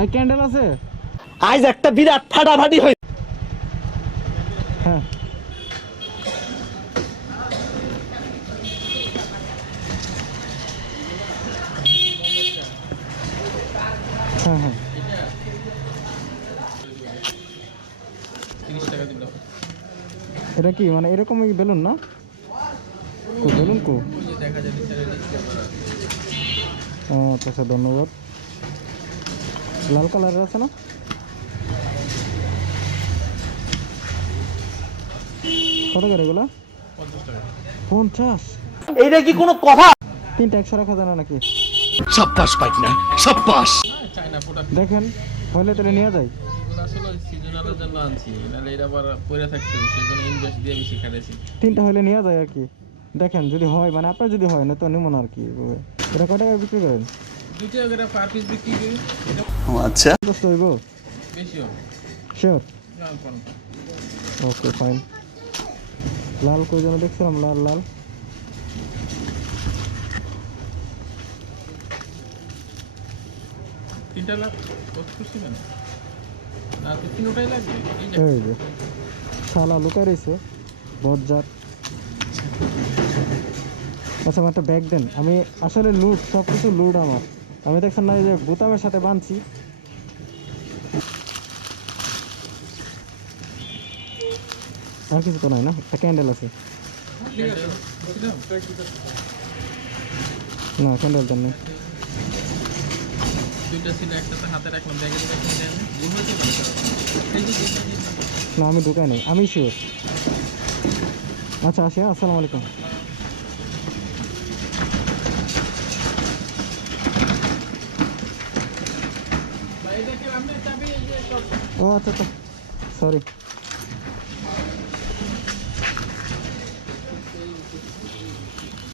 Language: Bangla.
ভাই ক্যান্ডেল আছে? আজ একটা বিরাট ফাটাফাটি হয়। হ্যাঁ হ্যাঁ হ্যাঁ 30 টাকা দিলাম। এটা কি মানে এরকমই বেলুন না? বেলুন কো? ওই যে দেখা যায় নিচে ডিসপ্লে করা। ও আচ্ছা ধন্যবাদ। লাল কালারের আছে না? কত করে এগুলো? 50 টাকা। 50? এইটা কি কোনো কথা? 3টা 100 রাখা যায় না নাকি? সাব্বাস পাইনা সাব্বাস। China product. দেখেন হলে তাহলে নিয়ে যাই। এগুলো আসলে সিজনালের জন্য আনছি, নাহলে এটা আবার পরে থাকতে হবে, সেজন্য ইনভেস্ট দিয়ে বেশি খাইছি। 3টা হলে নিয়ে যাই আর কি। দেখেন যদি হয় মানে আপনার যদি হয় না তো নিমন আর কি। এটা কত টাকা বিক্রি করেন? 2 টাকা করে পার পিস বিক্রি করি। এটা আচ্ছা কত হইব? বেশি হবে। শিওর? লাল কোন? Okay fine. লাল কই যেন দেখছিলাম, লাল লাল। তিনটা লাখ কত খুশি না? না তো তিনটাই লাগবে। এই যে এই যে শালা লুকাই রয়েছে বজ্জাত। আচ্ছা আমার একটা ব্যাগ দেন। আমি আসলে লুট, সব কিছু লুট আমার। আমি দেখছেন না এই যে বোতামের সাথে বাঁধছি। আর কিছু তো নাই না? একটা ক্যান্ডেল আছে। ঠিক আছে। বুঝলাম। না ক্যান্ডেল দেন নেই। দুইটা ছিল, একটা তো হাতে রাখলাম, ব্যাগে রাখলাম, দেন ভুল হতে পারে। এই যে না আমি ঢুকাই নাই, আমি শিওর। আচ্ছা আসি, হ্যাঁ আসসালামু আলাইকুম। ভাই এটা কি আপনি চাবি এই যে ও আচ্ছা আচ্ছা সরি।